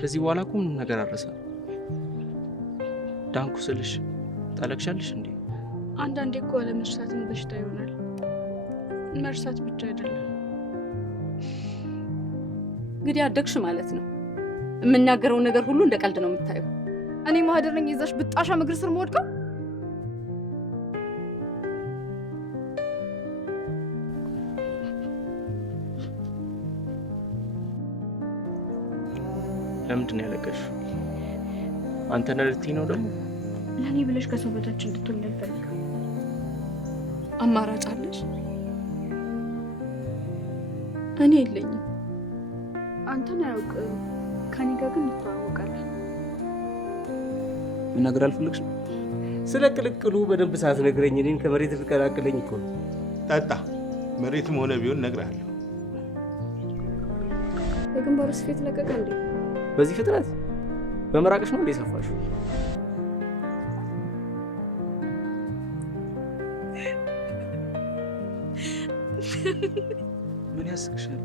ከዚህ በኋላ እኮ ምንም ነገር አልረሳም። ዳንኩ ስልሽ ታለቅሻለሽ እንዴ? አንዳንዴ እኮ አለመርሳትን በሽታ ይሆናል። መርሳት ብቻ አይደለም። እንግዲህ አደግሽ ማለት ነው። የምናገረውን ነገር ሁሉ እንደ ቀልድ ነው የምታየው። እኔ ማህደር ነኝ የዛሽ ብጣሻ እግር ስር መወድቀው? ለምንድን ነው ያለቀሽው? አንተ ነርትኝ ነው ደግሞ? ለኔ ብለሽ ከሰው በታች እንድትሆን አልፈልግም። አማራጭ አለሽ? እኔ የለኝም። አንተን አያውቅም፣ ከኔ ጋር ግን እንተዋወቃለን። ምን ነገር አልፈልግሽም? ስለ ቅልቅሉ በደንብ ሳትነግረኝ እኔን ከመሬት ልቀላቅለኝ እኮ ነው። ጠጣ፣ መሬትም ሆነ ቢሆን እነግርሃለሁ። የግንባሩ ስፌት ለቀቀ እንዴ? በዚህ ፍጥነት በመራቅሽ ነው እንዴ ሰፋሽው? ምን ያስቅሻል?